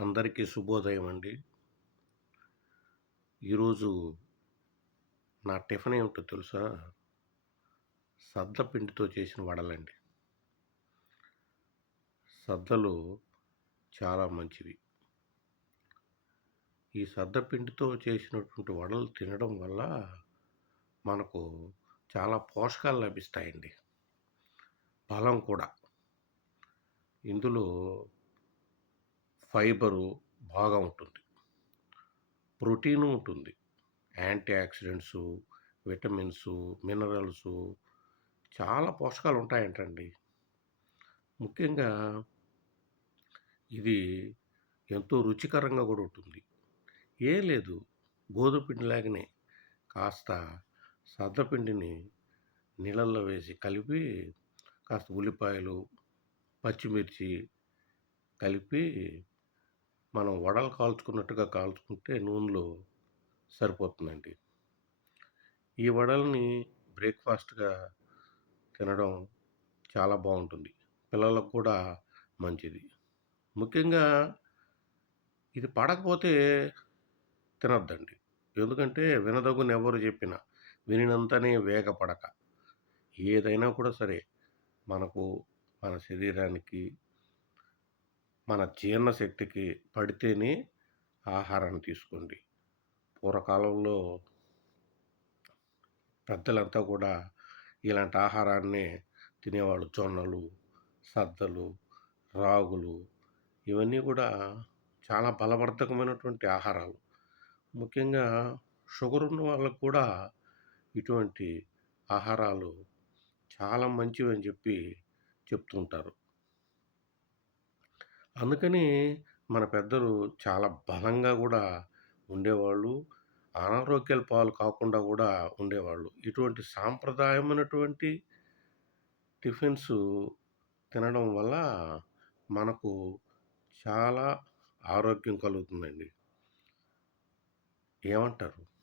అందరికీ శుభోదయం అండి. ఈరోజు నా టిఫిన్ ఏమిటో తెలుసా? సద్ద పిండితో చేసిన వడలండి. సద్దలు చాలా మంచివి. ఈ సద్ద పిండితో చేసినటువంటి వడలు తినడం వల్ల మనకు చాలా పోషకాలు లభిస్తాయండి. బలం కూడా. ఇందులో ఫైబరు బాగా ఉంటుంది. ప్రోటీను ఉంటుంది. యాంటీ ఆక్సిడెంట్స్ విటమిన్స్ మినరల్స్ చాలా పోషకాలు ఉంటాయంటండి ముఖ్యంగా ఇది ఎంతో రుచికరంగా కూడా ఉంటుంది. ఏం లేదు గోధుమ లాగానే కాస్త సద్దపిండిని నీళ్ళల్లో వేసి కలిపి కాస్త ఉల్లిపాయలు పచ్చిమిర్చి కలిపి మనం వడలు కాల్చుకున్నట్టుగా కాల్చుకుంటే నూనెలో సరిపోతుందండి. ఈ వడల్ని బ్రేక్ఫాస్ట్గా తినడం చాలా బాగుంటుంది. పిల్లలకు కూడా మంచిది. ముఖ్యంగా ఇది పడకపోతే తినొద్దండి. ఎందుకంటే వినదగుని ఎవరు చెప్పినా వినినంతనే వేగపడక ఏదైనా కూడా సరే మనకు మన శరీరానికి మన జీర్ణశక్తికి పడితేనే ఆహారాన్ని తీసుకోండి. పూర్వకాలంలో పెద్దలంతా కూడా ఇలాంటి ఆహారాన్ని తినేవాళ్ళు. జొన్నలు సద్దలు రాగులు ఇవన్నీ కూడా చాలా బలవర్ధకమైనటువంటి ఆహారాలు. ముఖ్యంగా షుగర్ ఉన్న వాళ్ళకు కూడా ఇటువంటి ఆహారాలు చాలా మంచివి అని చెప్పి చెప్తుంటారు. అందుకని మన పెద్దలు చాలా బలంగా కూడా ఉండేవాళ్ళు. అనారోగ్యాల పాలు కాకుండా కూడా ఉండేవాళ్ళు. ఇటువంటి సాంప్రదాయమైనటువంటి టిఫిన్స్ తినడం వల్ల మనకు చాలా ఆరోగ్యం కలుగుతుందండి. ఏమంటారు?